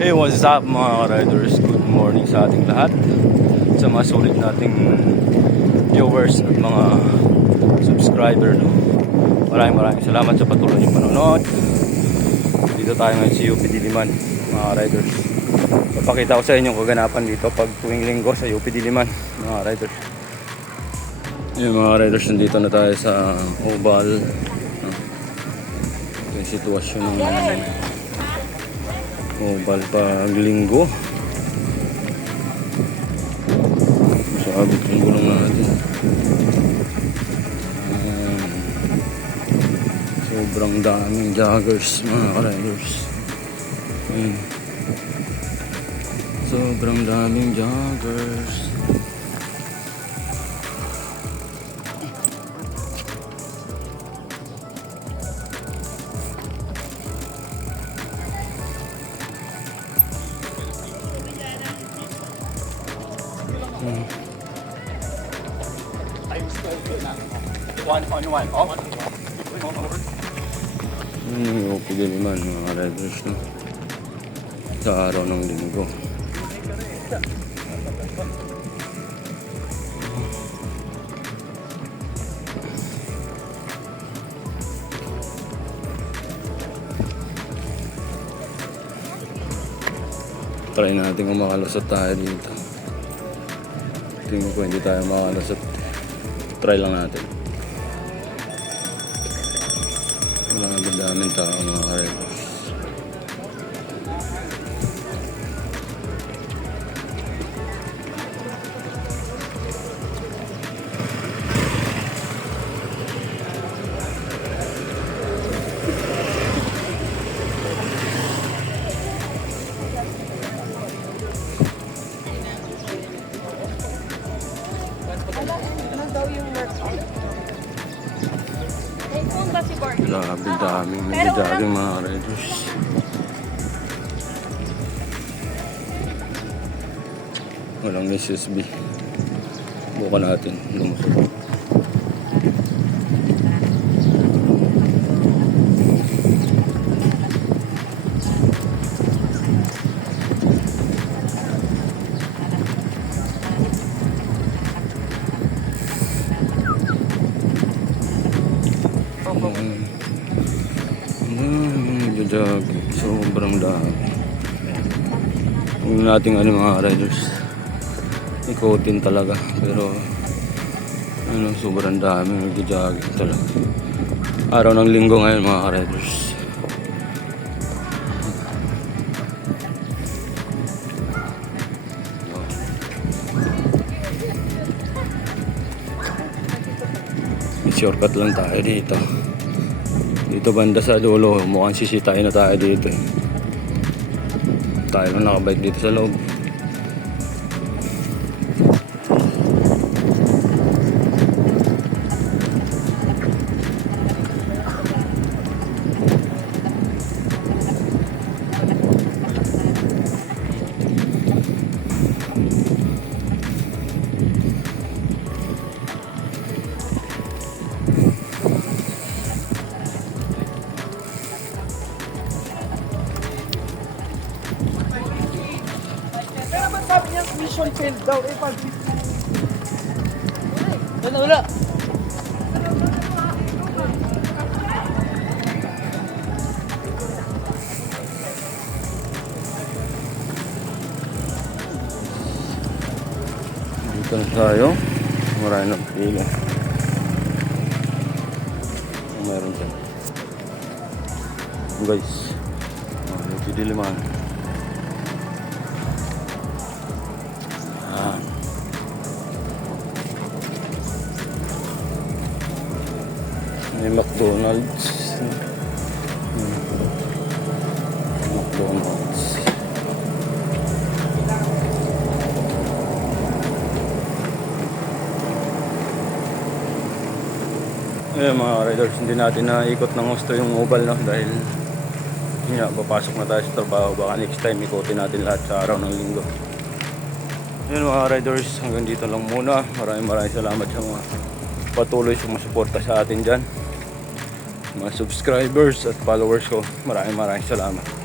Hey, what's up mga riders? Good morning sa ating lahat. Sa mga sulit nating viewers at mga subscriber. No? Maraming maraming salamat sa patuloy niyong panonood. Dito tayo ngayon sa UP Diliman, mga riders. Papakita ko sa inyo kaganapan dito pag tuwing linggo sa UP Diliman, mga riders. Yung mga riders, nandito na tayo sa Oval. Ito yung sitwasyon ng Oval pag linggo. Sabi kong gulong natin. Ayan. Sobrang daming joggers mga ka-riders. Ayan. Sobrang daming joggers. One on one. Off. Hmm, okay din naman mga riders no. Sa araw ng linggo. Try natin kung makalusot tayo dito. Tingin ko hindi tayo makalusot. Try lang natin. Wala nga daming tao mga riders. Grabe daming Pero nagjajogging mga riders. Walang SSB. Bukan natin. Lumusok. Nagja-jogging. Sobrang dami. Huwag nating ano mga riders. Ikotin talaga. Pero ano, sobrang dami nagja-jogging talaga. Araw ng linggo ngayon mga riders. Shortcut lang tayo dito. Dito banda sa dulo, mukhang sisitayin na tayo dito. eh. Tayo na nakabike dito sa loob. Sabi niya, mission failed daw. Eh, pag... Wala, wala. Dito na tayo. Marami ng pila. Ang meron dyan. Guys. Oh, yung pidiliman. May McDonald's. Hmm. McDonald's. Eh mga riders, hindi natin naikot ng gusto yung mobile no dahil yun nga, papasok na tayo sa trabaho. Baka next time ikutin natin lahat sa araw ng linggo. Yun mga riders, hanggang dito lang muna. Maraming maraming salamat sa mga patuloy sumusuporta sa atin dyan. Mga subscribers at followers ko, maraming maraming salamat.